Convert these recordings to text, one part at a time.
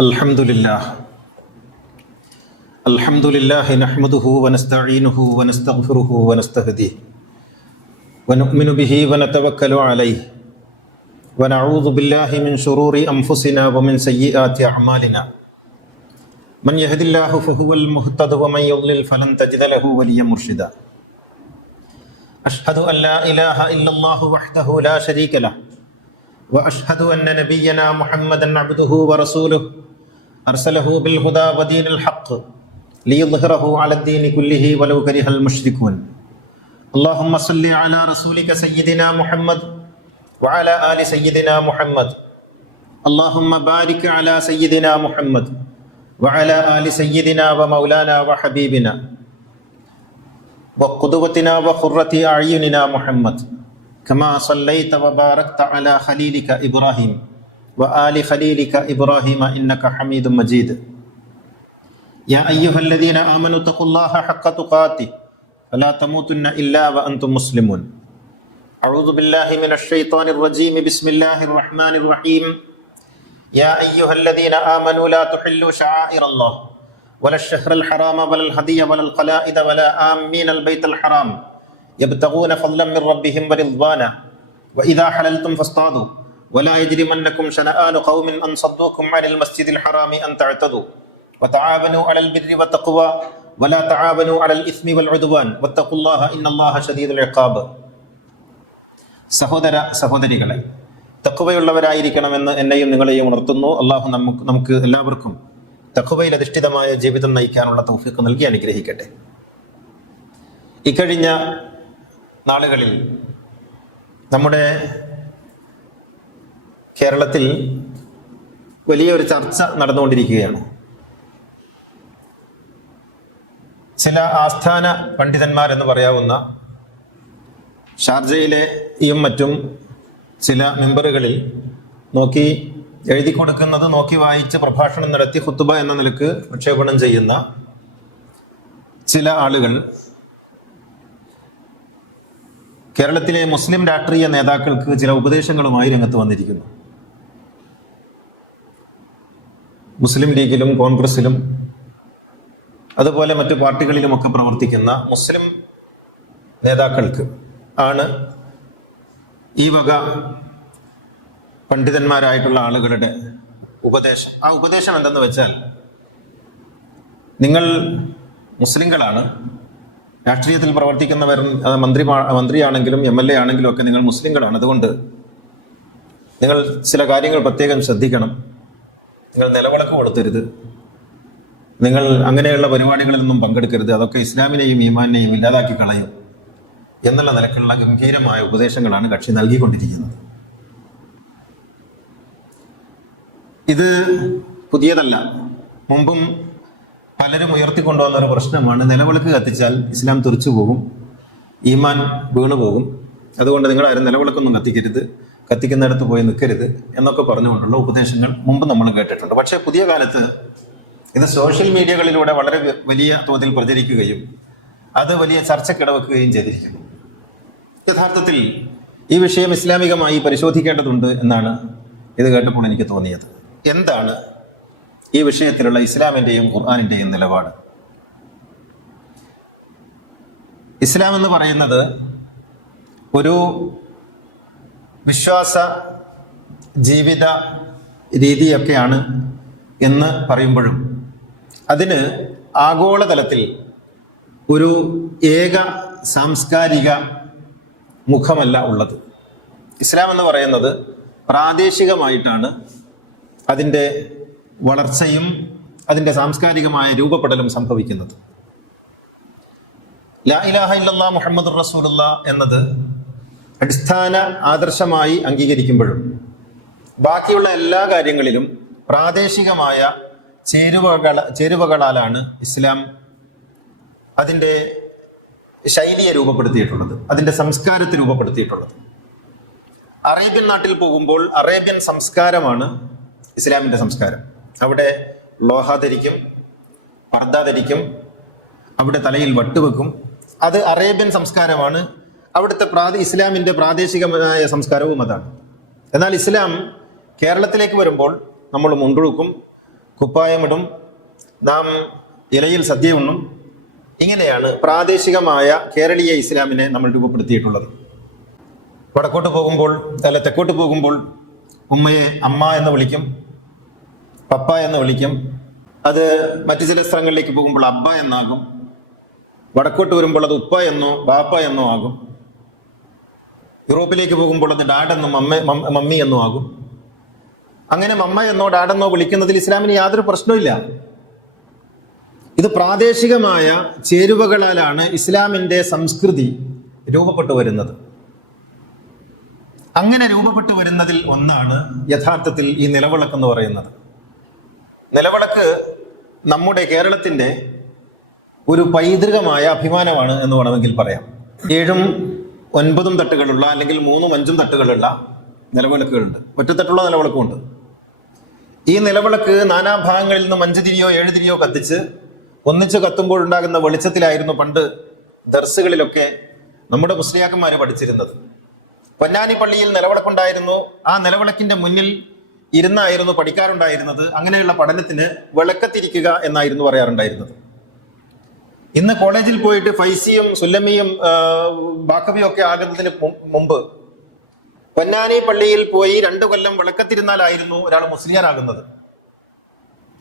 Alhamdulillah nahmaduhu wa nasta'inuhu wa nastaghfiruhu wa nastahdihi wa nu'minu bihi wa natawakkalu alayhi wa na'udhu billahi min shururi anfusina wa min sayyiati a'malina man yahdihillahu fahuwal muhtadi wa man yudlil falan tajida lahu waliyyan murshida. Ashhadu an la ilaha illallah wahdahu la sharika lahu wa ashhadu anna nabiyyana Muhammadan abduhu wa rasuluhu arsalahu bil huda wa dinil haqq liyudhhirahu ala ad-din kullihi walau karihal mushrikun. Allahumma salli ala rasulika sayyidina Muhammad wa ala ali sayyidina Muhammad. Allahumma barik ala sayyidina Muhammad wa ala ali sayyidina wa maulana wa habibina wa qudwatina wa qurrati a'yunina Muhammad kama sallaita wa barakta ala khalilika Ibrahim wa ali khalilika Ibrahim innaka Hamidum Majid. Ya ayyuhalladhina amanu taqullaha haqqa tuqatih wa la tamutunna illa wa antum muslimun. A'udzu billahi minasy syaithanir rajim. Bismillahir rahmanir rahim. Ya ayyuhalladhina amanu la tuhillu sya'airallah ولا الشهر الحرام ولا الهدي ولا القلائد ولا آمين البيت الحرام يبتغون فضلا من ربهم ورضوانا وإذا حللتم فاصطادوا ولا يجرمنكم شنآن قوم أن صدوكم عن المسجد الحرام أن تعتدوا وتعاونوا على البر والتقوى ولا تعاونوا على الإثم والعدوان واتقوا الله إن الله شديد العقاب. സഹോദര സഹോദരികളെ, തഖ്വയുള്ളവരായിരിക്കണമെന്ന് എന്നെയും നിങ്ങളെയും ഉണർത്തുന്നു. അള്ളാഹു നമുക്ക് എല്ലാവർക്കും തഖ്വയിൽ അധിഷ്ഠിതമായ ജീവിതം നയിക്കാനുള്ള തൗഫീഖ് നൽകി അനുഗ്രഹിക്കട്ടെ. ഇക്കഴിഞ്ഞ നാളുകളിൽ നമ്മുടെ കേരളത്തിൽ വലിയൊരു ചർച്ച നടന്നുകൊണ്ടിരിക്കുകയാണ്. ചില ആസ്ഥാന പണ്ഡിതന്മാരെന്ന് പറയാവുന്ന ഷാർജയിലെയും മറ്റും ചില മെമ്പറുകളിൽ നോക്കി എഴുതി കൊടുക്കുന്നത് നോക്കി വായിച്ച് പ്രഭാഷണം നടത്തി ഖുത്ബ എന്ന നിലക്ക് പ്രക്ഷേപണം ചെയ്യുന്ന ചില ആളുകൾ കേരളത്തിലെ മുസ്ലിം രാഷ്ട്രീയ നേതാക്കൾക്ക് ചില ഉപദേശങ്ങളുമായി രംഗത്ത് വന്നിരിക്കുന്നു. മുസ്ലിം ലീഗിലും കോൺഗ്രസിലും അതുപോലെ മറ്റു പാർട്ടികളിലുമൊക്കെ പ്രവർത്തിക്കുന്ന മുസ്ലിം നേതാക്കൾക്ക് ആണ് ഈ വക പണ്ഡിതന്മാരായിട്ടുള്ള ആളുകളുടെ ഉപദേശം. ആ ഉപദേശം എന്തെന്ന് വെച്ചാൽ, നിങ്ങൾ മുസ്ലിങ്ങളാണ്, രാഷ്ട്രീയത്തിൽ പ്രവർത്തിക്കുന്നവർ മന്ത്രിയാണെങ്കിലും MLA ആണെങ്കിലും ഒക്കെ നിങ്ങൾ മുസ്ലിങ്ങളാണ്. അതുകൊണ്ട് നിങ്ങൾ ചില കാര്യങ്ങൾ പ്രത്യേകം ശ്രദ്ധിക്കണം. നിങ്ങൾ നിലവിളക്ക് കൊടുത്തരുത്, നിങ്ങൾ അങ്ങനെയുള്ള പരിപാടികളിലൊന്നും പങ്കെടുക്കരുത്, അതൊക്കെ ഇസ്ലാമിനെയും ഈമാനെയും ഇല്ലാതാക്കി കളയും എന്നുള്ള നിലക്കുള്ള ഗംഭീരമായ ഉപദേശങ്ങളാണ് കക്ഷി നൽകിക്കൊണ്ടിരിക്കുന്നത്. ഇത് പുതിയതല്ല, മുമ്പും പലരും ഉയർത്തിക്കൊണ്ടുവന്ന ഒരു പ്രശ്നമാണ്. നിലവിളക്ക് കത്തിച്ചാൽ ഇസ്ലാം തെറിച്ചു പോകും, ഈമാൻ വീണു പോകും, അതുകൊണ്ട് നിങ്ങൾ ആരും നിലവിളക്കൊന്നും കത്തിക്കരുത്, കത്തിക്കുന്നിടത്ത് പോയി നിൽക്കരുത് എന്നൊക്കെ പറഞ്ഞുകൊണ്ടുള്ള ഉപദേശങ്ങൾ മുമ്പ് നമ്മൾ കേട്ടിട്ടുണ്ട്. പക്ഷേ പുതിയ കാലത്ത് ഇത് സോഷ്യൽ മീഡിയകളിലൂടെ വളരെ വലിയ തോതിൽ പ്രചരിക്കുകയും അത് വലിയ ചർച്ചക്കിടവെക്കുകയും ചെയ്തിരിക്കുന്നു. യഥാർത്ഥത്തിൽ ഈ വിഷയം ഇസ്ലാമികമായി പരിശോധിക്കേണ്ടതുണ്ട് എന്നാണ് ഇത് കേട്ടപ്പോൾ എനിക്ക് തോന്നിയത്. എന്താണ് ഈ വിഷയത്തിലുള്ള ഇസ്ലാമിൻ്റെയും ഖുർആനിൻ്റെയും നിലപാട്? ഇസ്ലാം എന്ന് പറയുന്നത് ഒരു വിശ്വാസ ജീവിത രീതിയൊക്കെയാണ് എന്ന് പറയുമ്പോഴും അതിന് ആഗോളതലത്തിൽ ഒരു ഏക സാംസ്കാരിക മുഖമല്ല ഉള്ളത്. ഇസ്ലാം എന്ന് പറയുന്നത് പ്രാദേശികമായിട്ടാണ് അതിൻ്റെ വളർച്ചയും അതിൻ്റെ സാംസ്കാരികമായ രൂപപ്പെടലും സംഭവിക്കുന്നത്. ലാ ഇലാഹ ഇല്ലല്ലാഹ് മുഹമ്മദുർ റസൂലുള്ളാഹ് എന്നത് അടിസ്ഥാന ആദർശമായി അംഗീകരിക്കുമ്പോഴും ബാക്കിയുള്ള എല്ലാ കാര്യങ്ങളിലും പ്രാദേശികമായ ചേരുവകളാലാണ് ഇസ്ലാം അതിൻ്റെ ശൈലിയെ രൂപപ്പെടുത്തിയിട്ടുള്ളത്, അതിൻ്റെ സംസ്കാരത്തെ രൂപപ്പെടുത്തിയിട്ടുള്ളത്. അറേബ്യൻ നാട്ടിൽ പോകുമ്പോൾ അറേബ്യൻ സംസ്കാരമാണ് ഇസ്ലാമിൻ്റെ സംസ്കാരം. അവിടെ ലോഹ ധരിക്കും, പർദ്ദ ധരിക്കും, അവിടെ തലയിൽ വട്ടുവെക്കും. അത് അറേബ്യൻ സംസ്കാരമാണ്. അവിടുത്തെ ഇസ്ലാമിൻ്റെ പ്രാദേശികമായ സംസ്കാരവും അതാണ്. എന്നാൽ ഇസ്ലാം കേരളത്തിലേക്ക് വരുമ്പോൾ നമ്മൾ മുണ്ടുടുക്കും, കുപ്പായമിടും, നാം ഇലയിൽ സദ്യ ഉണ്ണും. ഇങ്ങനെയാണ് പ്രാദേശികമായ കേരളീയ ഇസ്ലാമിനെ നമ്മൾ രൂപപ്പെടുത്തിയിട്ടുള്ളത്. വടക്കോട്ട് പോകുമ്പോൾ തെക്കോട്ട് പോകുമ്പോൾ ഉമ്മയെ അമ്മ എന്ന് വിളിക്കും, പപ്പ എന്ന് വിളിക്കും. അത് മറ്റു ചില സ്ഥലങ്ങളിലേക്ക് പോകുമ്പോൾ അബ്ബ എന്നാകും. വടക്കോട്ട് വരുമ്പോൾ അത് ഉപ്പ എന്നോ ബാപ്പ എന്നോ ആകും. യൂറോപ്പിലേക്ക് പോകുമ്പോൾ അത് ഡാഡെന്നും മമ്മി എന്നോ ആകും. അങ്ങനെ മമ്മ എന്നോ ഡാഡെന്നോ വിളിക്കുന്നതിൽ ഇസ്ലാമിന് യാതൊരു പ്രശ്നമില്ല. ഇത് പ്രാദേശികമായ ചേരുവകളാലാണ് ഇസ്ലാമിൻ്റെ സംസ്കൃതി രൂപപ്പെട്ടു വരുന്നത്. അങ്ങനെ രൂപപ്പെട്ടു വരുന്നതിൽ ഒന്നാണ് യഥാർത്ഥത്തിൽ ഈ നിലവിളക്ക് എന്ന് പറയുന്നത്. നിലവിളക്ക് നമ്മുടെ കേരളത്തിൻ്റെ ഒരു പൈതൃകമായ അഭിമാനമാണ് എന്ന് വേണമെങ്കിൽ പറയാം. 7ഉം 9ഉം തട്ടുകളുള്ള അല്ലെങ്കിൽ 3ഉം 5ഉം തട്ടുകളുള്ള നിലവിളക്കുകളുണ്ട്. ഒറ്റത്തട്ടുള്ള നിലവിളക്കുമുണ്ട്. ഈ നിലവിളക്ക് നാനാഭാഗങ്ങളിൽ നിന്നും 5 തിരിയോ 7 തിരിയോ കത്തിച്ച് ഒന്നിച്ച് കത്തുമ്പോഴുണ്ടാകുന്ന വെളിച്ചത്തിലായിരുന്നു പണ്ട് ദർസുകളിലൊക്കെ നമ്മുടെ മുസ്ലിയാക്കന്മാർ പഠിച്ചിരുന്നത്. പൊന്നാനി പള്ളിയിൽ നിലവിളക്കുണ്ടായിരുന്നു. ആ നിലവിളക്കിന്റെ മുന്നിൽ ഇരുന്നായിരുന്നു പഠിക്കാറുണ്ടായിരുന്നത്. അങ്ങനെയുള്ള പഠനത്തിന് വിളക്കത്തിരിക്കുക എന്നായിരുന്നു പറയാറുണ്ടായിരുന്നത്. ഇന്ന് കോളേജിൽ പോയിട്ട് ഫൈസിയും സുല്ലമിയും ബാക്കവിയും ഒക്കെ ആകുന്നതിന് മുമ്പ് പൊന്നാനി പള്ളിയിൽ പോയി 2 കൊല്ലം വിളക്കത്തിരുന്നാലായിരുന്നു ഒരാൾ മുസ്ലിയാരാകുന്നത്.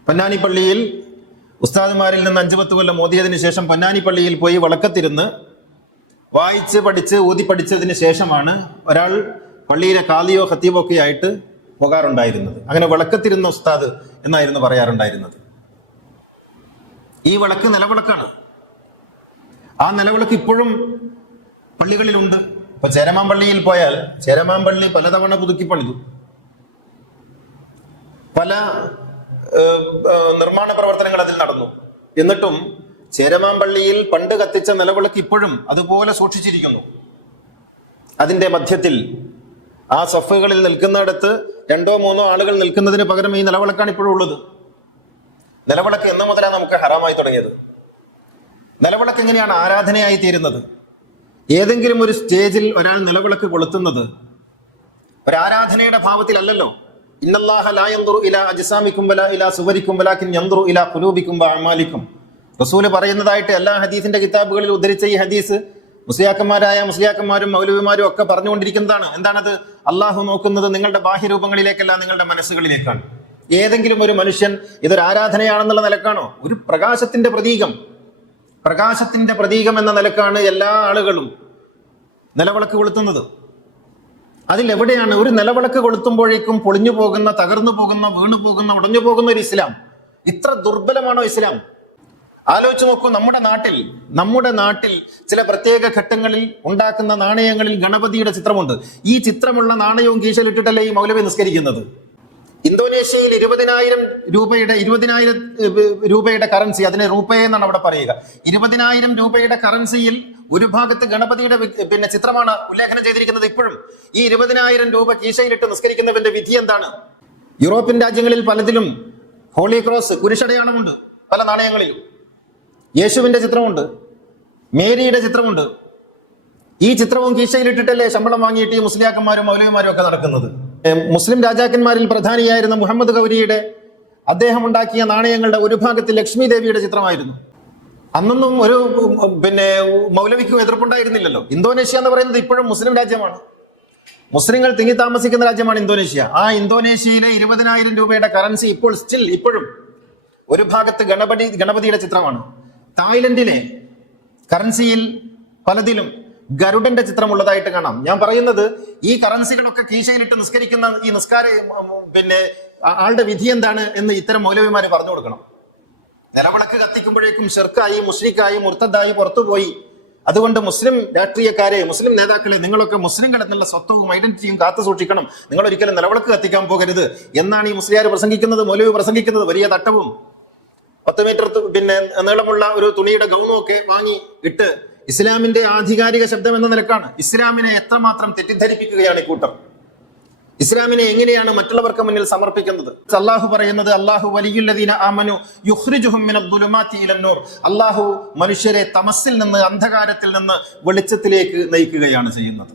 പൊന്നാനി പള്ളിയിൽ ഉസ്താദുമാരിൽ നിന്ന് 5-10 കൊല്ലം ഓതിയതിനു ശേഷം പൊന്നാനി പള്ളിയിൽ പോയി വിളക്കത്തിരുന്ന് വായിച്ച് പഠിച്ച് ഊതി പഠിച്ചതിന് ശേഷമാണ് ഒരാൾ പള്ളിയിലെ കാലിയോ ഖത്തീബോ ഒക്കെ ആയിട്ട് പോകാറുണ്ടായിരുന്നത്. അങ്ങനെ വിളക്കത്തിരുന്ന ഉസ്താദ് എന്നായിരുന്നു പറയാറുണ്ടായിരുന്നത്. ഈ വിളക്ക് നിലവിളക്കാണ്. ആ നിലവിളക്ക് ഇപ്പോഴും പള്ളികളിലുണ്ട്. ഇപ്പൊ ചേരമാൻ പള്ളിയിൽ പോയാൽ ചേരമാൻ പള്ളി പലതവണ പുതുക്കി പണിതു, പല നിർമ്മാണ പ്രവർത്തനങ്ങൾ അതിൽ നടന്നു. എന്നിട്ടും ചേരമാൻ പള്ളിയിൽ പണ്ട് കത്തിച്ച നിലവിളക്ക് ഇപ്പോഴും അതുപോലെ സൂക്ഷിച്ചിരിക്കുന്നു. അതിന്റെ മധ്യത്തിൽ ആ സഫുകളിൽ നിൽക്കുന്നിടത്ത് 2-3 ആളുകൾ നിൽക്കുന്നതിന് പകരം ഈ നിലവിളക്കാണ് ഇപ്പോഴും ഉള്ളത്. നിലവിളക്ക് എന്ന് മുതലാണ് നമുക്ക് ഹറാമായി തുടങ്ങിയത്? നിലവിളക്ക് എങ്ങനെയാണ് ആരാധനയായി തീരുന്നത്? ഏതെങ്കിലും ഒരു സ്റ്റേജിൽ ഒരാൾ നിലവിളക്ക് കൊളുത്തുന്നത് ഒരു ആരാധനയുടെ ഭാവത്തിലല്ലല്ലോ. ഇന്നല്ലാഹ ലാ യൻദുറു ഇലാ അജ്സാമിക്കും വലാ ഇലാ സുവരിക്കും വലാകിൻ യൻദുറു ഇലാ ഖുലൂബിക്കും വഅമാലിക്കും. റസൂല് പറയുന്നതായിട്ട് എല്ലാ ഹദീസിന്റെ കിതാബുകളിൽ ഉദ്ധരിച്ച ഈ ഹദീസ് മുസ്ലിയാക്കന്മാരും മൗലവിമാരും ഒക്കെ പറഞ്ഞുകൊണ്ടിരിക്കുന്നതാണ്. എന്താണത്? അള്ളാഹു നോക്കുന്നത് നിങ്ങളുടെ ബാഹ്യരൂപങ്ങളിലേക്കല്ല, നിങ്ങളുടെ മനസ്സുകളിലേക്കാണ്. ഏതെങ്കിലും ഒരു മനുഷ്യൻ ഇതൊരു ആരാധനയാണെന്നുള്ള നിലക്കാണോ? ഒരു പ്രകാശത്തിന്റെ പ്രതീകം എന്ന നിലക്കാണ് എല്ലാ ആളുകളും നിലവിളക്ക് കൊളുത്തുന്നത്. അതിലെവിടെയാണ് ഒരു നിലവിളക്ക് കൊളുത്തുമ്പോഴേക്കും പൊളിഞ്ഞു പോകുന്ന, തകർന്നു പോകുന്ന, വീണു പോകുന്ന, ഉടഞ്ഞു പോകുന്ന ഒരു ഇസ്ലാം? ഇത്ര ദുർബലമാണോ ഇസ്ലാം? ആലോചിച്ച് നോക്കൂ. നമ്മുടെ നാട്ടിൽ ചില പ്രത്യേക ഘട്ടങ്ങളിൽ ഉണ്ടാക്കുന്ന നാണയങ്ങളിൽ ഗണപതിയുടെ ചിത്രമുണ്ട്. ഈ ചിത്രമുള്ള നാണയവും കീശയിലിട്ടിട്ടല്ലേ ഈ മൗലവി നിസ്കരിക്കുന്നത്? ഇന്തോനേഷ്യയിൽ 20,000 രൂപയുടെ കറൻസി, അതിനെ റൂപേ എന്നാണ് അവിടെ പറയുക. 20,000 രൂപയുടെ കറൻസിയിൽ ഒരു ഭാഗത്ത് ഗണപതിയുടെ ചിത്രമാണ് ഉല്ലേഖനം ചെയ്തിരിക്കുന്നത്. ഇപ്പോഴും ഈ 20,000 രൂപ കീശയിലിട്ട് നിസ്കരിക്കുന്നവന്റെ വിധി എന്താണ്? യൂറോപ്യൻ രാജ്യങ്ങളിൽ പലതിലും ഹോളി ക്രോസ്, കുരിശടയാളമുണ്ട് പല നാണയങ്ങളിലും. യേശുവിന്റെ ചിത്രമുണ്ട്, മേരിയുടെ ചിത്രമുണ്ട്. ഈ ചിത്രവും കീശയിലിട്ടിട്ടല്ലേ ശമ്പളം വാങ്ങിയിട്ട് ഈ മുസ്ലിയാക്കന്മാരും മൗലവിമാരും ഒക്കെ നടക്കുന്നത്. മുസ്ലിം രാജാക്കന്മാരിൽ പ്രധാനിയായിരുന്ന മുഹമ്മദ് ഗൗരിയുടെ അദ്ദേഹം ഉണ്ടാക്കിയ നാണയങ്ങളുടെ ഒരു ഭാഗത്ത് ലക്ഷ്മി ദേവിയുടെ ചിത്രമായിരുന്നു. അന്നൊന്നും ഒരു മൗലവിക്കും എതിർപ്പുണ്ടായിരുന്നില്ലല്ലോ. ഇന്തോനേഷ്യ എന്ന് പറയുന്നത് ഇപ്പോഴും മുസ്ലിം രാജ്യമാണ്. മുസ്ലിങ്ങൾ തിങ്ങി താമസിക്കുന്ന രാജ്യമാണ് ഇന്തോനേഷ്യ. ആ ഇന്തോനേഷ്യയിലെ 20,000 രൂപയുടെ കറൻസി ഇപ്പോഴും ഒരു ഭാഗത്ത് ഗണപതിയുടെ ചിത്രമാണ്. തായ്ലൻഡിലെ കറൻസിയിൽ പലതിലും ഗരുഡന്റെ ചിത്രമുള്ളതായിട്ട് കാണാം. ഞാൻ പറയുന്നത് ഈ കറൻസികളൊക്കെ കീശയിലിട്ട് നിസ്കരിക്കുന്ന ഈ നിസ്കാര ആളുടെ വിധി എന്താണ് എന്ന് ഇത്തരം മൗലവിമാര് പറഞ്ഞു കൊടുക്കണം. നിലവിളക്ക് കത്തിക്കുമ്പോഴേക്കും ഷിർക്കായി, മുശ്രിക്കായി, മുർത്തദായി പുറത്തുപോയി. അതുകൊണ്ട് മുസ്ലിം രാഷ്ട്രീയക്കാരെ, മുസ്ലിം നേതാക്കളെ, നിങ്ങളൊക്കെ മുസ്ലിങ്ങൾ എന്നുള്ള സ്വത്വവും ഐഡന്റിറ്റിയും കാത്തു സൂക്ഷിക്കണം. നിങ്ങൾ ഒരിക്കലും നിലവിളക്ക് കത്തിക്കാൻ പോകരുത് എന്നാണ് ഈ മുസ്ലിയാർ പ്രസംഗിക്കുന്നത്, മൗലവി പ്രസംഗിക്കുന്നത്. വലിയ തട്ടവും 10 മീറ്റർ നീളമുള്ള ഒരു തുണിയുടെ ഗൗണും ഒക്കെ വാങ്ങി ഇട്ട് ഇസ്ലാമിന്റെ ആധികാരിക ശബ്ദം എന്ന നിലക്കാണ്. ഇസ്ലാമിനെ എത്രമാത്രം തെറ്റിദ്ധരിപ്പിക്കുകയാണ് ഈ കൂട്ടർ. ഇസ്ലാമിനെ എങ്ങനെയാണ് മറ്റുള്ളവർക്ക് മുന്നിൽ സമർപ്പിക്കുന്നത്? അള്ളാഹു പറയുന്നത്, അള്ളാഹു വലിയുല്ലദീന ആമനു യുഖ്രിജുഹും മിനദ്ദുലുമാതി ഇലന്നൂർ. അള്ളാഹു മനുഷ്യരെ തമസ്സിൽ നിന്ന്, അന്ധകാരത്തിൽ നിന്ന് വെളിച്ചത്തിലേക്ക് നയിക്കുകയാണ് ചെയ്യുന്നത്.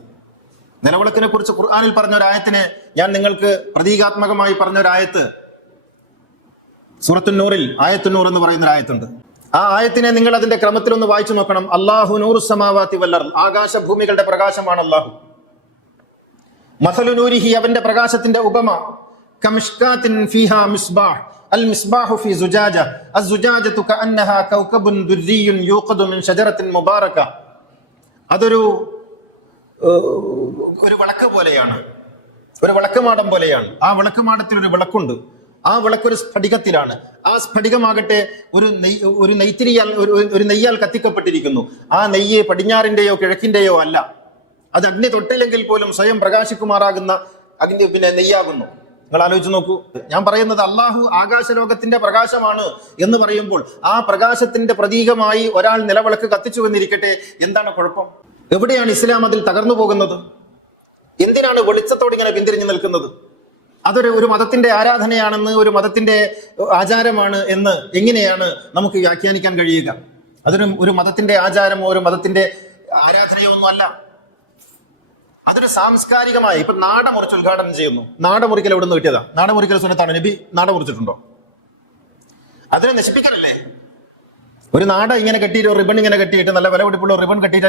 നിലവിളക്കിനെ കുറിച്ച് ഖുർആനിൽ പറഞ്ഞ ഒരു ആയത്തിനെ ഞാൻ നിങ്ങൾക്ക് പ്രതീകാത്മകമായി പറഞ്ഞ ഒരു ആയത്ത് സൂറത്തുന്നൂറിൽ ആയത്തുന്നൂർ എന്ന് പറയുന്ന ഒരു ആയത്തുണ്ട്. ആ ആയത്തിനെ നിങ്ങൾ അതിന്റെ ക്രമത്തിൽ ഒന്ന് വായിച്ചു നോക്കണം. അല്ലാഹു നൂറു സമാവാതി വൽ അർദ്, ആകാശഭൂമികളുടെ പ്രകാശമാണ് അല്ലാഹു. മസലു നൂരിഹി, അവന്റെ പ്രകാശത്തിന്റെ ഉപമ കമിഷ്കാത്തിൻ ഫീഹാ മിസ്ബാഹ് അൽ മിസ്ബാഹു ഫീ സുജാജ അസ്സുജാജതു കഅന്നഹാ കൗകബുൻ ദുർരിയ്യുൻ യൂഖദു മിൻ ഷജറത്തിൻ മുബാറക. അതൊരു വിളക്ക് പോലെയാണ്, ഒരു വിളക്കുമാടം പോലെയാണ്. ആ വിളക്കുമാടത്തിൽ ഒരു വിളക്കുണ്ട്. ആ വിളക്കൊരു സ്ഫടികത്തിലാണ്. ആ സ്ഫടികമാകട്ടെ ഒരു നെയ്യാൽ കത്തിക്കപ്പെട്ടിരിക്കുന്നു. ആ നെയ്യ് പടിഞ്ഞാറിന്റെയോ കിഴക്കിന്റെയോ അല്ല. അത് അഗ്നി തൊട്ടില്ലെങ്കിൽ പോലും സ്വയം പ്രകാശിക്കുമാറാകുന്ന നെയ്യാകുന്നു. നിങ്ങൾ ആലോചിച്ച് നോക്കൂ. ഞാൻ പറയുന്നത് അള്ളാഹു ആകാശലോകത്തിന്റെ പ്രകാശമാണ് എന്ന് പറയുമ്പോൾ ആ പ്രകാശത്തിന്റെ പ്രതീകമായി ഒരാൾ നിലവിളക്ക് കത്തിച്ചു എന്നിരിക്കട്ടെ, എന്താണ് കുഴപ്പം? എവിടെയാണ് ഇസ്ലാം അതിൽ തകർന്നു പോകുന്നത്? എന്തിനാണ് വെളിച്ചത്തോട് ഇങ്ങനെ പിന്തിരിഞ്ഞു നിൽക്കുന്നത്? അതൊരു മതത്തിന്റെ ആരാധനയാണെന്ന്, ഒരു മതത്തിന്റെ ആചാരമാണ് എന്ന് എങ്ങനെയാണ് നമുക്ക് വ്യാഖ്യാനിക്കാൻ കഴിയുക? ഒരു മതത്തിന്റെ ആചാരമോ ഒരു മതത്തിന്റെ ആരാധനയോ ഒന്നും അല്ല. അതൊരു സാംസ്കാരികമായി. ഇപ്പൊ നാട മുറിച്ച് ഉദ്ഘാടനം ചെയ്യുന്നു. നാട മുറിക്കൽ എവിടെ നിന്ന് കിട്ടിയതാ? നാട മുറിക്കൽ സുന്നത്താണ്. നബി നാട മുറിച്ചിട്ടുണ്ടോ? അതിനെ നശിപ്പിക്കലല്ലേ? ഒരു നാട ഇങ്ങനെ കെട്ടിയിട്ട്, റിബൺ ഇങ്ങനെ കെട്ടിയിട്ട്, നല്ല വില പിടിപ്പുള്ള റിബൺ കെട്ടിയിട്ട്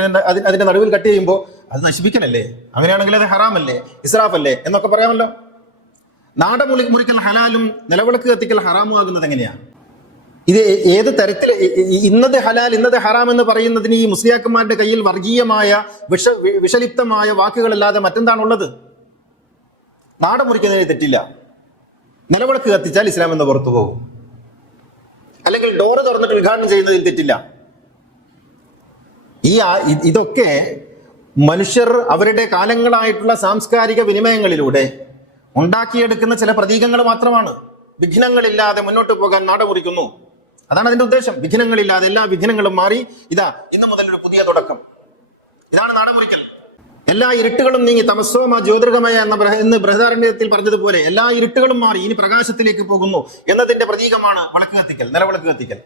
അതിന്റെ നടുവിൽ കട്ട് ചെയ്യുമ്പോൾ അത് നശിപ്പിക്കലല്ലേ? അങ്ങനെയാണെങ്കിൽ അത് ഹറാമല്ലേ, ഇസ്രാഫല്ലേ എന്നൊക്കെ പറയാമല്ലോ. നാട മുറിക്കൽ ഹലാലും നിലവിളക്ക് കത്തിക്കൽ ഹറാമും ആകുന്നത് എങ്ങനെയാണ്? ഇത് ഏത് തരത്തിൽ? ഇന്നത് ഹലാൽ ഇന്നത് ഹറാം എന്ന് പറയുന്നതിന് ഈ മുസ്ലിയാക്കന്മാരുടെ കയ്യിൽ വർഗീയമായ വിഷലിപ്തമായ വാക്കുകളല്ലാതെ മറ്റെന്താണുള്ളത്? നാട മുറിക്കുന്നതിന് തെറ്റില്ല. നിലവിളക്ക് കത്തിച്ചാൽ ഇസ്ലാം എന്ന് പുറത്തു പോകും. അല്ലെങ്കിൽ ഡോറ് തുറന്നിട്ട് ഉദ്ഘാടനം ചെയ്യുന്നതിൽ തെറ്റില്ല. ഇതൊക്കെ മനുഷ്യർ അവരുടെ കാലങ്ങളായിട്ടുള്ള സാംസ്കാരിക വിനിമയങ്ങളിലൂടെ ഉണ്ടാക്കിയെടുക്കുന്ന ചില പ്രതീകങ്ങൾ മാത്രമാണ്. വിഘ്നങ്ങളില്ലാതെ മുന്നോട്ട് പോകാൻ നാട മുറിക്കുന്നു. അതാണ് അതിന്റെ ഉദ്ദേശം. വിഘ്നങ്ങളില്ലാതെ എല്ലാ വിഘ്നങ്ങളും മാറി ഇതാ ഇന്നു മുതൽ ഒരു പുതിയ തുടക്കം. ഇതാണ് നാട മുറിക്കൽ. എല്ലാ ഇരുട്ടുകളും നീങ്ങി തമസ്സോമ ജ്യോതിർഗമയ എന്ന് ബൃഹദാരണ്യത്തിൽ പറഞ്ഞതുപോലെ എല്ലാ ഇരുട്ടുകളും മാറി ഇനി പ്രകാശത്തിലേക്ക് പോകുന്നു എന്നതിന്റെ പ്രതീകമാണ് വിളക്ക് കത്തിക്കൽ, നിലവിളക്ക് കത്തിക്കൽ.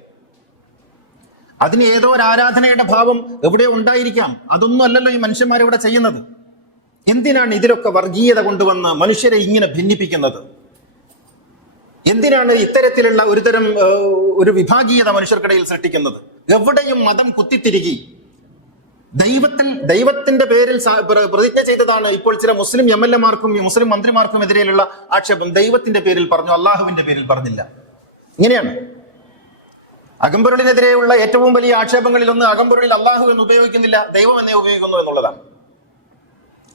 അതിന് ഏതോ ഒരു ആരാധനയുടെ ഭാവം എവിടെ ഉണ്ടായിരിക്കാം. അതൊന്നും അല്ലല്ലോ ഈ മനുഷ്യന്മാരിവിടെ ചെയ്യുന്നത്. എന്തിനാണ് ഇതിലൊക്കെ വർഗീയത കൊണ്ടുവന്ന് മനുഷ്യരെ ഇങ്ങനെ ഭിന്നിപ്പിക്കുന്നത്? എന്തിനാണ് ഇത്തരത്തിലുള്ള ഒരു വിഭാഗീയത മനുഷ്യർക്കിടയിൽ സൃഷ്ടിക്കുന്നത്? എവിടെയും മതം കുത്തിത്തിരികി. ദൈവത്തിന്റെ പേരിൽ പ്രതിജ്ഞ ചെയ്തതാണ് ഇപ്പോൾ ചില മുസ്ലിം MLA-മാർക്കും മുസ്ലിം മന്ത്രിമാർക്കും എതിരെയുള്ള ആക്ഷേപം. ദൈവത്തിന്റെ പേരിൽ പറഞ്ഞു, അള്ളാഹുവിന്റെ പേരിൽ പറഞ്ഞില്ല. ഇങ്ങനെയാണ് അകമ്പൊരുളിനെതിരെയുള്ള ഏറ്റവും വലിയ ആക്ഷേപങ്ങളിൽ ഒന്ന്, അകമ്പൊരുളിൽ അള്ളാഹു എന്ന് ഉപയോഗിക്കുന്നില്ല, ദൈവം എന്നേ ഉപയോഗിക്കുന്നു എന്നുള്ളതാണ്.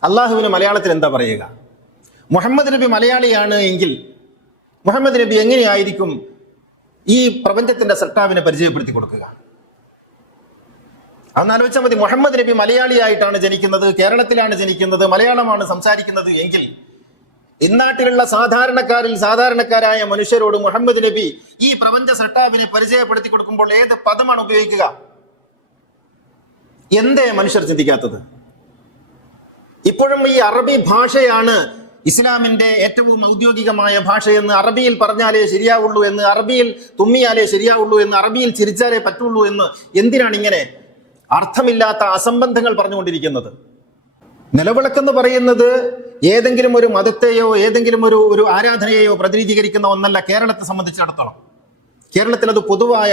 അള്ളാഹുവിന് മലയാളത്തിൽ എന്താ പറയുക? മുഹമ്മദ് നബി മലയാളിയാണ് എങ്കിൽ മുഹമ്മദ് നബി എങ്ങനെയായിരിക്കും ഈ പ്രപഞ്ചത്തിന്റെ സൃഷ്ടാവിനെ പരിചയപ്പെടുത്തി കൊടുക്കുക? അന്നാലോചിച്ചാൽ മതി. മുഹമ്മദ് നബി മലയാളിയായിട്ടാണ് ജനിക്കുന്നത്, കേരളത്തിലാണ് ജനിക്കുന്നത്, മലയാളമാണ് സംസാരിക്കുന്നത് എങ്കിൽ ഇന്നാട്ടിലുള്ള സാധാരണക്കാരായ മനുഷ്യരോട് മുഹമ്മദ് നബി ഈ പ്രപഞ്ച സൃഷ്ടാവിനെ പരിചയപ്പെടുത്തി കൊടുക്കുമ്പോൾ ഏത് പദമാണ് ഉപയോഗിക്കുക? എന്തേ മനുഷ്യർ ചിന്തിക്കാത്തത്? ഇപ്പോഴും ഈ അറബി ഭാഷയാണ് ഇസ്ലാമിന്റെ ഏറ്റവും ഔദ്യോഗികമായ ഭാഷയെന്ന്, അറബിയിൽ പറഞ്ഞാലേ ശരിയാവുള്ളൂ എന്ന്, അറബിയിൽ തുമ്മിയാലേ ശരിയാവുള്ളൂ എന്ന്, അറബിയിൽ ചിരിച്ചാലേ പറ്റുള്ളൂ എന്ന് എന്തിനാണ് ഇങ്ങനെ അർത്ഥമില്ലാത്ത അസംബന്ധങ്ങൾ പറഞ്ഞുകൊണ്ടിരിക്കുന്നത്? നിലവിളക്കെന്ന് പറയുന്നത് ഏതെങ്കിലും ഒരു മതത്തെയോ ഏതെങ്കിലും ഒരു ആരാധനയെയോ പ്രതിനിധീകരിക്കുന്ന ഒന്നല്ല. കേരളത്തെ സംബന്ധിച്ചിടത്തോളം കേരളത്തിൽ അത് പൊതുവായ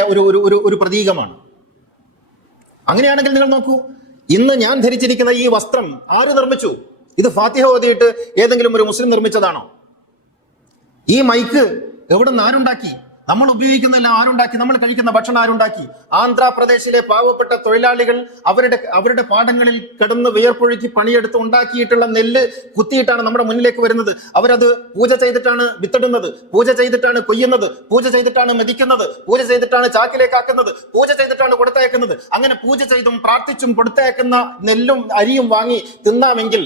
ഒരു പ്രതീകമാണ്. അങ്ങനെയാണെങ്കിൽ നിങ്ങൾ നോക്കൂ, ഇന്ന് ഞാൻ ധരിച്ചിരിക്കുന്ന ഈ വസ്ത്രം ആര് നിർമ്മിച്ചു? ഇത് ഫാത്തിഹ ഓതിയിട്ട് ഏതെങ്കിലും ഒരു മുസ്ലിം നിർമ്മിച്ചതാണോ? ഈ മൈക്ക് എവിടെ നിന്ന് ആരുണ്ടാക്കി? നമ്മൾ ഉപയോഗിക്കുന്നതെല്ലാം ആരുണ്ടാക്കി? നമ്മൾ കഴിക്കുന്ന ഭക്ഷണം ആരുണ്ടാക്കി? ആന്ധ്രാപ്രദേശിലെ പാവപ്പെട്ട തൊഴിലാളികൾ അവരുടെ പാടങ്ങളിൽ കിടന്ന് വിയർപ്പൊഴുക്കി പണിയെടുത്ത് ഉണ്ടാക്കിയിട്ടുള്ള നെല്ല് കുത്തിയിട്ടാണ് നമ്മുടെ മുന്നിലേക്ക് വരുന്നത്. അവരത് പൂജ ചെയ്തിട്ടാണ് വിത്തിടുന്നത്, പൂജ ചെയ്തിട്ടാണ് കൊയ്യുന്നത്, പൂജ ചെയ്തിട്ടാണ് മെതിക്കുന്നത്, പൂജ ചെയ്തിട്ടാണ് ചാക്കിലേക്കാക്കുന്നത്, പൂജ ചെയ്തിട്ടാണ് കൊടുത്തയക്കുന്നത്. അങ്ങനെ പൂജ ചെയ്തും പ്രാർത്ഥിച്ചും കൊടുത്തയക്കുന്ന നെല്ലും അരിയും വാങ്ങി തിന്നാമെങ്കിൽ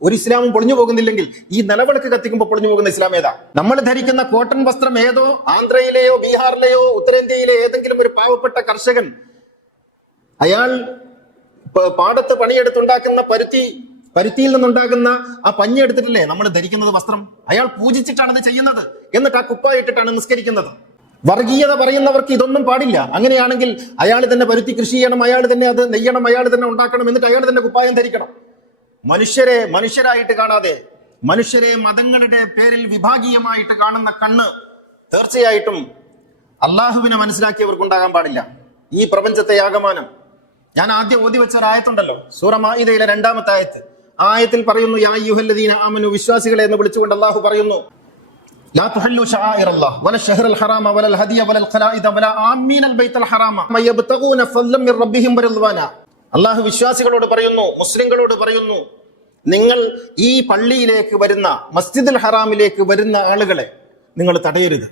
ഒരു ഇസ്ലാമും പൊളിഞ്ഞു പോകുന്നില്ലെങ്കിൽ ഈ നിലവിളക്ക് കത്തിക്കുമ്പോൾ പൊളിഞ്ഞു പോകുന്ന ഇസ്ലാം ഏതാ? നമ്മൾ ധരിക്കുന്ന കോട്ടൺ വസ്ത്രം ഏതോ ആന്ധ്രയിലെയോ ബീഹാറിലെയോ ഉത്തരേന്ത്യയിലെ ഏതെങ്കിലും ഒരു പാവപ്പെട്ട കർഷകൻ അയാൾ പാടത്ത് പണിയെടുത്തുണ്ടാക്കുന്ന പരുത്തിയിൽ നിന്നുണ്ടാകുന്ന ആ പഞ്ഞി എടുത്തിട്ടില്ലേ നമ്മൾ ധരിക്കുന്നത് വസ്ത്രം? അയാൾ പൂജിച്ചിട്ടാണ് അത് ചെയ്യുന്നത്. എന്നിട്ട് ആ കുപ്പായിട്ടിട്ടാണ് നിസ്കരിക്കുന്നത്. വർഗീയത പറയുന്നവർക്ക് ഇതൊന്നും പാടില്ല. അങ്ങനെയാണെങ്കിൽ അയാൾ തന്നെ പരുത്തി കൃഷി ചെയ്യണം, അയാൾ തന്നെ അത് നെയ്യണം, അയാൾ തന്നെ ഉണ്ടാക്കണം, എന്നിട്ട് അയാൾ തന്നെ കുപ്പായം ധരിക്കണം. മനുഷ്യരായിട്ട് കാണാതെ മനുഷ്യരെ മതങ്ങളുടെ പേരിൽ വിഭാഗീയമായിട്ട് കാണുന്ന കണ്ണ് തീർച്ചയായിട്ടും അള്ളാഹുവിനെ മനസ്സിലാക്കിയവർക്കുണ്ടാകാൻ പാടില്ല. ഈ പ്രപഞ്ചത്തെ ആകമാനം ഞാൻ ആദ്യം ഓതി വെച്ച ഒരു ആയത്തുണ്ടല്ലോ, സൂറ മാഇദയിലെ 2-ാമത്തെ ആയത്ത്. ആ ആയത്തിൽ പറയുന്നു, യാ അയ്യുഹല്ലദീന ആമനു, വിശ്വാസികളെ എന്ന് വിളിച്ചുകൊണ്ട് അള്ളാഹു പറയുന്നു, ലാ തുഹല്ലു ശആഇറല്ലാഹ് വല ശഹ്റൽ ഹറാമ വലൽ ഹദിയ വലൽ ഖലാഇദ വല ആമീനൽ ബൈത്തുൽ ഹറാമ മയബ്തഗൂന ഫദ്ലൻ മിർ റബ്ബിഹിം വറിദ്വാന. അള്ളാഹു വിശ്വാസികളോട് പറയുന്നു, മുസ്ലിങ്ങളോട് പറയുന്നു, നിങ്ങൾ ഈ പള്ളിയിലേക്ക് വരുന്ന, മസ്ജിദുൽ ഹറാമിലേക്ക് വരുന്ന ആളുകളെ നിങ്ങൾ തടയരുത്,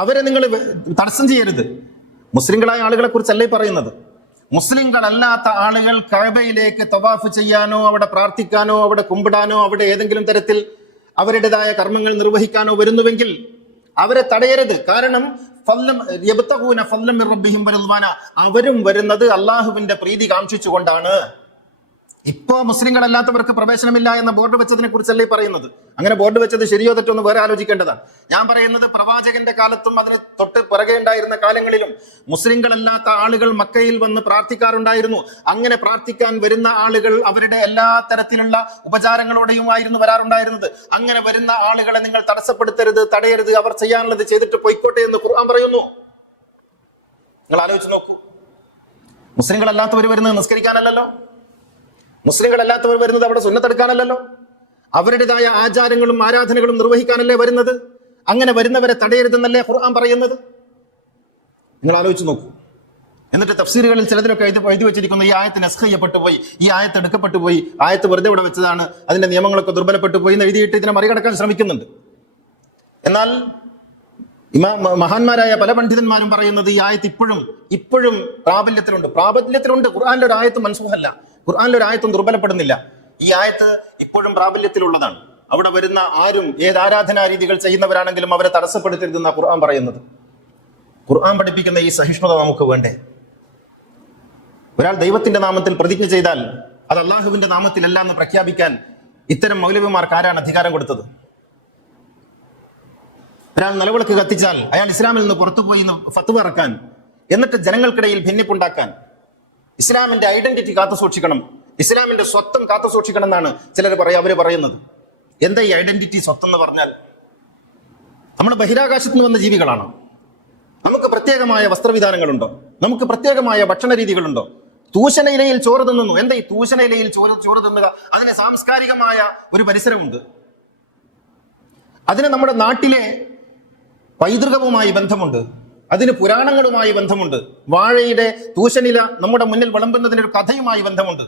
അവരെ നിങ്ങൾ തടസ്സം ചെയ്യരുത്. മുസ്ലിങ്ങളായ ആളുകളെ കുറിച്ചല്ലേ പറയുന്നത്. മുസ്ലിങ്ങളല്ലാത്ത ആളുകൾ കഅബയിലേക്ക് തവാഫ് ചെയ്യാനോ അവിടെ പ്രാർത്ഥിക്കാനോ അവിടെ കുമ്പിടാനോ അവിടെ ഏതെങ്കിലും തരത്തിൽ അവരുടേതായ കർമ്മങ്ങൾ നിർവഹിക്കാനോ വരുന്നുവെങ്കിൽ അവരെ തടയരുത്. കാരണം അവരും വരുന്നത് അള്ളാഹുവിന്റെ പ്രീതി കാംക്ഷിച്ചുകൊണ്ടാണ്. ഇപ്പോ മുസ്ലിങ്ങളല്ലാത്തവർക്ക് പ്രവേശനമില്ല എന്ന ബോർഡ് വെച്ചതിനെ കുറിച്ചല്ലേ പറയുന്നത്. അങ്ങനെ ബോർഡ് വെച്ചത് ശരിയോ തെറ്റോ എന്ന് വേറെ ആലോചിക്കേണ്ടതാണ്. ഞാൻ പറയുന്നത് പ്രവാചകന്റെ കാലത്തും അതിന് തൊട്ട് പിറകെ ഉണ്ടായിരുന്ന കാലങ്ങളിലും മുസ്ലിങ്ങളല്ലാത്ത ആളുകൾ മക്കയിൽ വന്ന് പ്രാർത്ഥിക്കാറുണ്ടായിരുന്നു. അങ്ങനെ പ്രാർത്ഥിക്കാൻ വരുന്ന ആളുകൾ അവരുടെ എല്ലാ തരത്തിലുള്ള ഉപചാരങ്ങളോടെയുമായിരുന്നു വരാറുണ്ടായിരുന്നത്. അങ്ങനെ വരുന്ന ആളുകളെ നിങ്ങൾ തടസ്സപ്പെടുത്തരുത്, തടയരുത്, അവർ ചെയ്യാനുള്ളത് ചെയ്തിട്ട് പൊയ്ക്കോട്ടെ എന്ന് ഖുർആൻ പറയുന്നു. നിങ്ങൾ ആലോചിച്ച് നോക്കൂ. മുസ്ലിങ്ങളല്ലാത്തവർ വരുന്നത് നിസ്കരിക്കാനല്ലല്ലോ, മുസ്ലിങ്ങളല്ലാത്തവർ വരുന്നത് അവിടെ സുന്നത്തെടുക്കാനല്ലല്ലോ, അവരുടേതായ ആചാരങ്ങളും ആരാധനകളും നിർവഹിക്കാനല്ലേ വരുന്നത്. അങ്ങനെ വരുന്നവരെ തടയരുതെന്നല്ലേ ഖുർആൻ പറയുന്നത്. നിങ്ങൾ ആലോചിച്ച് നോക്കൂ. എന്നിട്ട് തഫ്സീറുകളിൽ ചിലതിലൊക്കെ എഴുതി വെച്ചിരിക്കുന്നു, ഈ ആയത്ത് നസ്ഖ് ചെയ്യപ്പെട്ടു പോയി, ഈ ആയത്ത് എടുക്കപ്പെട്ടു പോയി, ആയത്ത് വെറുതെ ഇവിടെ വെച്ചതാണ്, അതിന്റെ നിയമങ്ങളൊക്കെ ദുർബലപ്പെട്ടു പോയി എന്ന് എഴുതിയിട്ട് ഇതിനെ മറികടക്കാൻ ശ്രമിക്കുന്നുണ്ട്. എന്നാൽ മഹാന്മാരായ പല പണ്ഡിതന്മാരും പറയുന്നത് ഈ ആയത്ത് ഇപ്പോഴും പ്രാബല്യത്തിലുണ്ട്. ഖുർആനിലെ ഒരു ആയത്ത് മൻസൂഖല്ല, ഖുർആനിലെ ഒരു ആയത്തും ദുർബലപ്പെടുന്നില്ല. ഈ ആയത്ത് ഇപ്പോഴും പ്രാബല്യത്തിലുള്ളതാണ്. അവിടെ വരുന്ന ആരും ഏത് ആരാധനാ രീതികൾ ചെയ്യുന്നവരാണെങ്കിലും അവരെ തടസ്സപ്പെടുത്തരുതെന്ന ഖുർആൻ പറയുന്നത്. ഖുർആൻ പഠിപ്പിക്കുന്ന ഈ സഹിഷ്ണുത നമുക്ക് വേണ്ടേ? ഒരാൾ ദൈവത്തിന്റെ നാമത്തിൽ പ്രതിജ്ഞ ചെയ്താൽ അത് അള്ളാഹുവിന്റെ നാമത്തിലല്ല എന്ന് പ്രഖ്യാപിക്കാൻ ഇത്തരം മൗലവിമാർക്ക് ആരാണ് അധികാരം കൊടുത്തത്? ഒരാൾ നിലവിളക്ക് കത്തിച്ചാൽ അയാൾ ഇസ്ലാമിൽ നിന്ന് പുറത്തുപോയി ഫത്വ ഇറക്കാൻ, എന്നിട്ട് ജനങ്ങൾക്കിടയിൽ ഭിന്നിപ്പുണ്ടാക്കാൻ, ഇസ്ലാമിന്റെ ഐഡന്റിറ്റി കാത്തു സൂക്ഷിക്കണം, ഇസ്ലാമിന്റെ സ്വത്വം കാത്തു സൂക്ഷിക്കണം എന്നാണ് അവര് പറയുന്നത്. എന്താ ഈ ഐഡന്റിറ്റി, സ്വത്വം എന്ന് പറഞ്ഞാൽ? നമ്മൾ ബഹിരാകാശത്ത് നിന്ന് വന്ന ജീവികളാണോ? നമുക്ക് പ്രത്യേകമായ വസ്ത്രവിധാനങ്ങളുണ്ടോ? നമുക്ക് പ്രത്യേകമായ ഭക്ഷണ രീതികളുണ്ടോ? തൂശന ഇലയിൽ ചോറ് തിന്നുന്നു. എന്താ ഈ തൂശന ഇലയിൽ ചോറ് തിന്നുക? അതിന് സാംസ്കാരികമായ ഒരു പരിസരമുണ്ട്. അതിന് നമ്മുടെ നാട്ടിലെ പൈതൃകവുമായി ബന്ധമുണ്ട്, അതിന് പുരാണങ്ങളുമായി ബന്ധമുണ്ട്. വാഴയുടെ തൂശനില നമ്മുടെ മുന്നിൽ വിളമ്പുന്നതിനൊരു കഥയുമായി ബന്ധമുണ്ട്.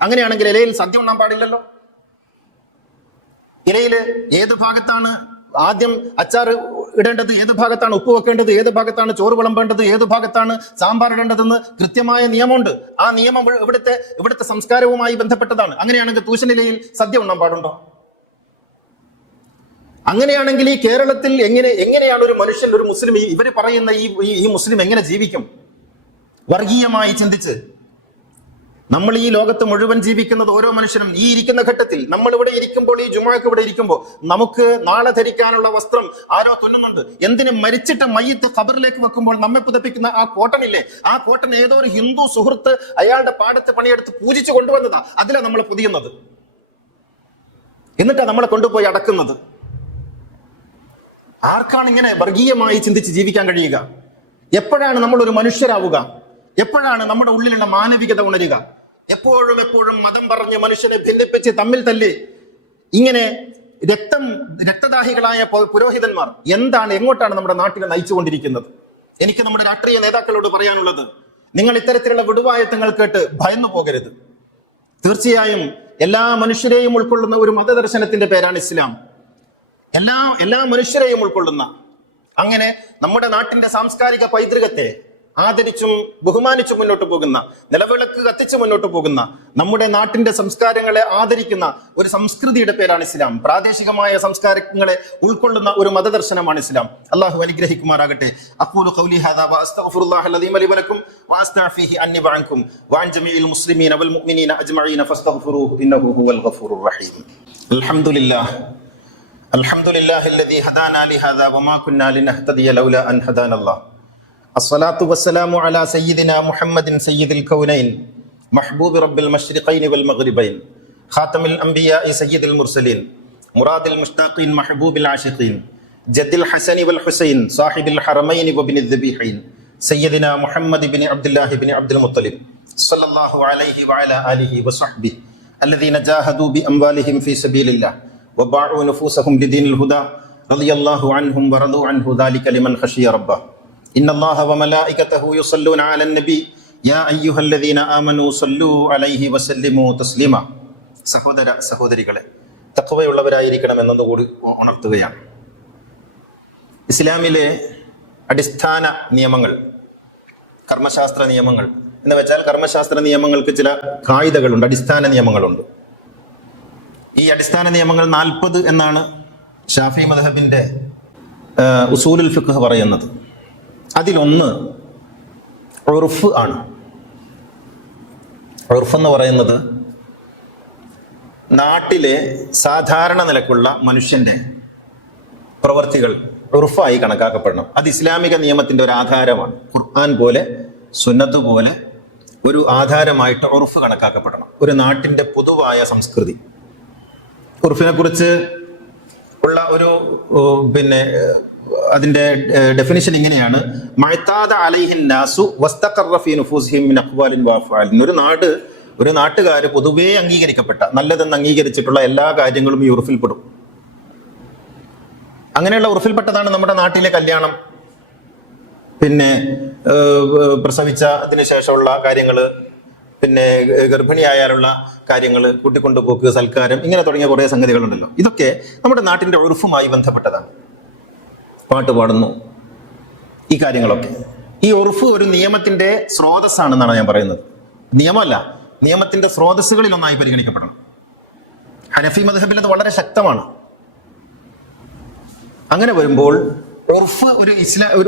അങ്ങനെയാണെങ്കിൽ ഇലയിൽ സദ്യ ഉണ്ണാൻ പാടില്ലല്ലോ. ഇലയില് ഏത് ഭാഗത്താണ് ആദ്യം അച്ചാർ ഇടേണ്ടത്, ഏത് ഭാഗത്താണ് ഉപ്പ് വെക്കേണ്ടത്, ഏത് ഭാഗത്താണ് ചോറ് വിളമ്പേണ്ടത്, ഏത് ഭാഗത്താണ് സാമ്പാർ ഇടേണ്ടതെന്ന് കൃത്യമായ നിയമമുണ്ട്. ആ നിയമം ഇവിടുത്തെ സംസ്കാരവുമായി ബന്ധപ്പെട്ടതാണ്. അങ്ങനെയാണെങ്കിൽ തൂശനിലയിൽ സദ്യ ഉണ്ണാൻ പാടുണ്ടോ? അങ്ങനെയാണെങ്കിൽ ഈ കേരളത്തിൽ എങ്ങനെയാണ് ഒരു മനുഷ്യൻ, ഒരു മുസ്ലിം, ഇവര് പറയുന്ന ഈ മുസ്ലിം എങ്ങനെ ജീവിക്കും? വർഗീയമായി ചിന്തിച്ച് നമ്മൾ ഈ ലോകത്ത് മുഴുവൻ ജീവിക്കുന്നത് ഓരോ മനുഷ്യനും ഈ ഇരിക്കുന്ന ഘട്ടത്തിൽ നമ്മൾ ഇവിടെ ഇരിക്കുമ്പോൾ, ഈ ജുമുഅക്ക് ഇവിടെ ഇരിക്കുമ്പോൾ നമുക്ക് നാളെ ധരിക്കാനുള്ള വസ്ത്രം ആരോ തുന്നുന്നുണ്ട്. എന്തിനും മരിച്ചിട്ട് മയ്യത്ത് ഖബറിലേക്ക് വെക്കുമ്പോൾ നമ്മെ പുതപ്പിക്കുന്ന ആ കോട്ടണില്ലേ, ആ കോട്ടൺ ഏതോ ഒരു ഹിന്ദു സുഹൃത്ത് അയാളുടെ പാടത്ത് പണിയെടുത്ത് പൂജിച്ചു കൊണ്ടുവന്നതാ. അതിലാണ് നമ്മൾ പൊതിയുന്നത്, എന്നിട്ടാ നമ്മളെ കൊണ്ടുപോയി അടക്കുന്നത്. ആർക്കാണ് ഇങ്ങനെ വർഗീയമായി ചിന്തിച്ച് ജീവിക്കാൻ കഴിയുക? എപ്പോഴാണ് നമ്മൾ ഒരു മനുഷ്യരാവുക? എപ്പോഴാണ് നമ്മുടെ ഉള്ളിലുള്ള മാനവികത ഉണരുക? എപ്പോഴും മതം പറഞ്ഞ് മനുഷ്യനെ ഭിന്നിപ്പിച്ച് തമ്മിൽ തല്ലി ഇങ്ങനെ രക്തദാഹികളായ പുരോഹിതന്മാർ എങ്ങോട്ടാണ് നമ്മുടെ നാട്ടിനെ നയിച്ചുകൊണ്ടിരിക്കുന്നത്? എനിക്ക് നമ്മുടെ രാഷ്ട്രീയ നേതാക്കളോട് പറയാനുള്ളത്, നിങ്ങൾ ഇത്തരത്തിലുള്ള വിടുവായത്തങ്ങൾ കേട്ട് ഭയന്നു പോകരുത്. തീർച്ചയായും എല്ലാ മനുഷ്യരെയും ഉൾക്കൊള്ളുന്ന ഒരു മതദർശനത്തിന്റെ പേരാണ് ഇസ്ലാം. എല്ലാ മനുഷ്യരെയും ഉൾക്കൊള്ളുന്ന, അങ്ങനെ നമ്മുടെ നാട്ടിന്റെ സാംസ്കാരിക പൈതൃകത്തെ ആദരിച്ചും ബഹുമാനിച്ചും മുന്നോട്ട് പോകുന്ന, നിലവിളക്ക് കത്തിച്ച് മുന്നോട്ട് പോകുന്ന, നമ്മുടെ നാട്ടിന്റെ സംസ്കാരങ്ങളെ ആദരിക്കുന്ന ഒരു സംസ്കൃതിയുടെ പേരാണ് ഇസ്ലാം. പ്രാദേശികമായ സംസ്കാരങ്ങളെ ഉൾക്കൊള്ളുന്ന ഒരു മതദർശനമാണ് ഇസ്ലാം. അല്ലാഹു അനുഗ്രഹിക്കുമാറാകട്ടെ. അഖൂലു ഖൗലി ഹാദാ വഅസ്തഗ്ഫിറുല്ലാഹ അൽഅദീമ ലി വലക്കും വഅസ്തഗ്ഫിഹി അന്നി വഅൻകും വഅൻ ജമീഇൽ മുസ്ലിമീന വൽ മുഅ്മിനീന അജ്മഈന ഫസ്തഗ്ഫിറൂഹു ഇന്നഹു ഹുവൽ ഗഫൂറുർ റഹീം. അൽഹംദുലില്ലാഹി അല്ലദീ ഹദാനാ ലിഹാദാ വമാ കുന്നാ ലിനഹ്തദിയ ലൗലാ അൻ ഹദാനല്ലാഹ്. الصلاة والسلام على سيدنا محمد سيد الكونين محبوب رب المشرقين والمغربين خاتم الأنبياء سيد المرسلين مراد المشتاقين محبوب العاشقين ജദ്ദിൽ ഹസനി വൽ ഹുസൈൻ സാഹിബിൽ ഹറമൈനി വബിനി ദബീഹൈൻ സയ്യിദിന മുഹമ്മദ് ഇബ്നു അബ്ദുല്ലാഹി ഇബ്നു അബ്ദുൽ മുത്തലിബ് സല്ലല്ലാഹു അലൈഹി വഅലാ ആലിഹി വസഹ്ബിഹി الذين جاهدوا بأموالهم في سبيل الله وباعوا نفوسهم لدين الهدى رضي الله عنهم ورضوا عنه ذلك لمن خشي ربه إن الله وملائكته يصلون على النبي يا أيها الذين آمنوا صلوا عليه وسلموا تسليما സഹോദരികളെ തഖ്വയുള്ളവരായിരിക്കണമെന്നതുകൂടി ഉണർത്തുകയാണ്. ഇസ്ലാമിലെ അടിസ്ഥാന നിയമങ്ങൾ, കർമ്മശാസ്ത്ര നിയമങ്ങൾ എന്ന് വെച്ചാൽ കർമ്മശാസ്ത്ര നിയമങ്ങൾക്ക് ചില ഖായിദകളുണ്ട്, അടിസ്ഥാന നിയമങ്ങളുണ്ട്. ഈ അടിസ്ഥാന നിയമങ്ങൾ 40 എന്നാണ് ഷാഫി മദ്ഹബിന്റെ ഉസൂലുൽ ഫിഖ് പറയുന്നത്. അതിലൊന്ന് ഉർഫ് ആണ്. ഉർഫ് എന്ന് പറയുന്നത് നാട്ടിലെ സാധാരണ നിലക്കുള്ള മനുഷ്യന്റെ പ്രവൃത്തികൾ ഉർഫായി കണക്കാക്കപ്പെടണം. അത് ഇസ്ലാമിക നിയമത്തിന്റെ ഒരു ആധാരമാണ്. ഖുർആൻ പോലെ സുന്നത്ത് പോലെ ഒരു ആധാരമായിട്ട് ഉർഫ് കണക്കാക്കപ്പെടണം. ഒരു നാട്ടിന്റെ പൊതുവായ സംസ്കൃതി. ഉർഫിനെ കുറിച്ച് ഉള്ള ഒരു അതിന്റെ ഡെഫിനിഷൻ ഇങ്ങനെയാണ്: മഅ്താദ അലൈഹിൻ നാസു വസ്തഖറ ഫീ നുഫൂസിഹിം മിൻ അഖ്വാലിൻ വഅഫ്ആലിൻ. ഒരു നാട്ടുകാർ പൊതുവേ അംഗീകരിക്കപ്പെട്ട, നല്ലതെന്ന് അംഗീകരിച്ചിട്ടുള്ള എല്ലാ കാര്യങ്ങളും ഈ ഉർഫിൽപ്പെടും. അങ്ങനെയുള്ള ഉർഫിൽപ്പെട്ടതാണ് നമ്മുടെ നാട്ടിലെ കല്യാണം, പ്രസവിച്ചതിന് ശേഷമുള്ള കാര്യങ്ങൾ, ഗർഭിണിയായാലുള്ള കാര്യങ്ങൾ, കൂട്ടിക്കൊണ്ടുപോക്ക്, സൽക്കാരം, ഇങ്ങനെ തുടങ്ങിയ കുറേ സംഗതികളുണ്ടല്ലോ. ഇതൊക്കെ നമ്മുടെ നാട്ടിന്റെ ഉർഫുമായി ബന്ധപ്പെട്ടതാണ്. പാട്ട് പാടുന്നു, ഈ കാര്യങ്ങളൊക്കെ. ഈ ഉർഫ് ഒരു നിയമത്തിന്റെ സ്രോതസ്സാണെന്നാണ് ഞാൻ പറയുന്നത്. നിയമമല്ല, നിയമത്തിന്റെ സ്രോതസ്സുകളിൽ ഒന്നായി പരിഗണിക്കപ്പെടണം. ഹനഫി മദ്ഹബിൽ അത് വളരെ ശക്തമാണ്. അങ്ങനെ വരുമ്പോൾ ഉർഫ്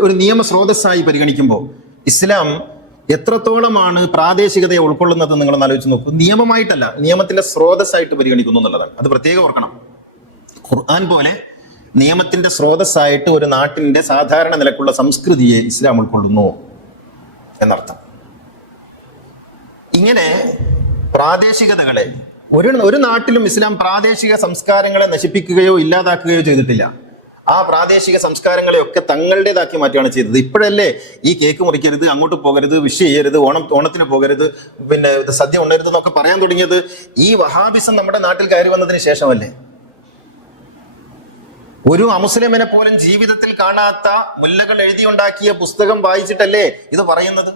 ഒരു നിയമ സ്രോതസ്സായി പരിഗണിക്കുമ്പോൾ ഇസ്ലാം എത്രത്തോളമാണ് പ്രാദേശികതയെ ഉൾക്കൊള്ളുന്നത് നിങ്ങളൊന്ന് ആലോചിച്ച് നോക്കൂ. നിയമമായിട്ടല്ല, നിയമത്തിന്റെ സ്രോതസ്സായിട്ട് പരിഗണിക്കുന്നു എന്നുള്ളതാണ്. അത് പ്രത്യേകം ഓർക്കണം. ഖുർആൻ പോലെ നിയമത്തിന്റെ സ്രോതസ്സായിട്ട് ഒരു നാട്ടിന്റെ സാധാരണ നിലക്കുള്ള സംസ്കൃതിയെ ഇസ്ലാം ഉൾക്കൊള്ളുന്നു എന്നർത്ഥം. ഇങ്ങനെ പ്രാദേശികതകളെ ഒരു നാട്ടിലും ഇസ്ലാം പ്രാദേശിക സംസ്കാരങ്ങളെ നശിപ്പിക്കുകയോ ഇല്ലാതാക്കുകയോ ചെയ്തിട്ടില്ല. ആ പ്രാദേശിക സംസ്കാരങ്ങളെയൊക്കെ തങ്ങളുടേതാക്കി മാറ്റുകയാണ് ചെയ്തത്. ഇപ്പോഴല്ലേ ഈ കേക്ക് മുറിക്കരുത്, അങ്ങോട്ട് പോകരുത്, വിഷ് ചെയ്യരുത്, ഓണത്തിന് പോകരുത്, സദ്യ ഉണ്ണരുത് എന്നൊക്കെ പറയാൻ തുടങ്ങിയത് ഈ വഹാബിസം നമ്മുടെ നാട്ടിൽ കയറി വന്നതിന് ശേഷമല്ലേ? ഒരു അമുസ്ലിമിനെ പോലും ജീവിതത്തിൽ കാണാത്ത മുല്ലകൾ എഴുതിയുണ്ടാക്കിയ പുസ്തകം വായിച്ചിട്ടല്ലേ ഇത് പറയുന്നത്?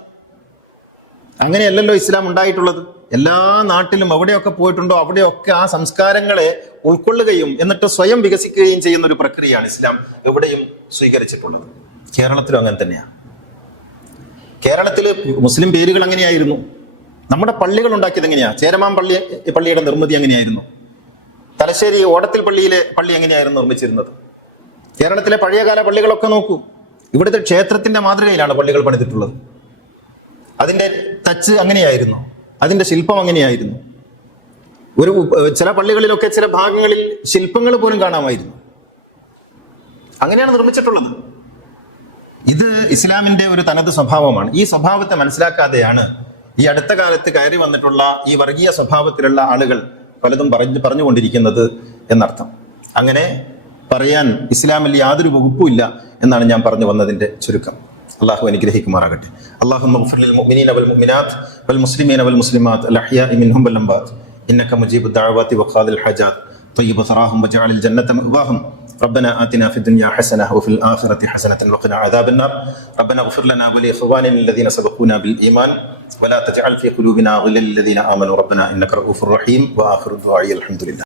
അങ്ങനെയല്ലല്ലോ ഇസ്ലാം ഉണ്ടായിട്ടുള്ളത്. എല്ലാ നാട്ടിലും എവിടെയൊക്കെ പോയിട്ടുണ്ടോ അവിടെയൊക്കെ ആ സംസ്കാരങ്ങളെ ഉൾക്കൊള്ളുകയും എന്നിട്ട് സ്വയം വികസിക്കുകയും ചെയ്യുന്ന ഒരു പ്രക്രിയയാണ് ഇസ്ലാം എവിടെയും സ്വീകരിച്ചിട്ടുള്ളത്. കേരളത്തിലും അങ്ങനെ തന്നെയാണ്. കേരളത്തിൽ മുസ്ലിം പേരുകൾ എങ്ങനെയായിരുന്നു? നമ്മുടെ പള്ളികൾ ഉണ്ടാക്കിയത് എങ്ങനെയാ? ചേരമാൻ പള്ളിയുടെ നിർമ്മിതി എങ്ങനെയായിരുന്നു? തലശ്ശേരി ഓടത്തിൽ പള്ളി എങ്ങനെയായിരുന്നു നിർമ്മിച്ചിരുന്നത്? കേരളത്തിലെ പഴയകാല പള്ളികളൊക്കെ നോക്കൂ. ഇവിടുത്തെ ക്ഷേത്രത്തിന്റെ മാതൃകയിലാണ് പള്ളികൾ പണിതിട്ടുള്ളത്. അതിന്റെ ടച്ച് അങ്ങനെയായിരുന്നു, അതിന്റെ ശില്പം അങ്ങനെയായിരുന്നു. ചില പള്ളികളിലൊക്കെ ചില ഭാഗങ്ങളിൽ ശില്പങ്ങൾ പോലും കാണാമായിരുന്നു. അങ്ങനെയാണ് നിർമ്മിച്ചിട്ടുള്ളത്. ഇത് ഇസ്ലാമിന്റെ ഒരു തനത് സ്വഭാവമാണ്. ഈ സ്വഭാവത്തെ മനസ്സിലാക്കാതെയാണ് ഈ അടുത്ത കാലത്ത് കയറി വന്നിട്ടുള്ള ഈ വർഗീയ സ്വഭാവത്തിലുള്ള ആളുകൾ പലതും പറഞ്ഞുകൊണ്ടിരിക്കുന്നത് എന്നർത്ഥം. അങ്ങനെ പറയാൻ ഇസ്ലാമിൽ യാതൊരു വകുപ്പുമില്ല എന്നാണ് ഞാൻ പറഞ്ഞു വന്നതിന്റെ ചുരുക്കം. അള്ളാഹു അനുഗ്രഹിക്കുമാറാകട്ടെ. അല്ലാഹുമ്മ ഗ്ഫിർ ലിൽ മുഅ്മിനീന വൽ മുഅ്മിനാത്ത് വൽ മുസ്ലിമീന വൽ മുസ്ലിമാത്ത് അൽ അഹ്യാഇ മിൻഹും വൽ അംവാത്ത് ഇന്നക മുജീബുദ് ദഅവാതി വഖാദിൽ ഹജാത്ത് طيب ثراهم وجعل الجنة مأواهم ربنا آتنا في الدنيا حسنة وفي الآخرة حسنة وقنا عذاب النار ربنا اغفر لنا ولإخواننا الذين سبقونا بالإيمان ولا تجعل في قلوبنا غلا للذين آمنوا ربنا إنك رؤوف رحيم وآخر الدعاء الحمد لله.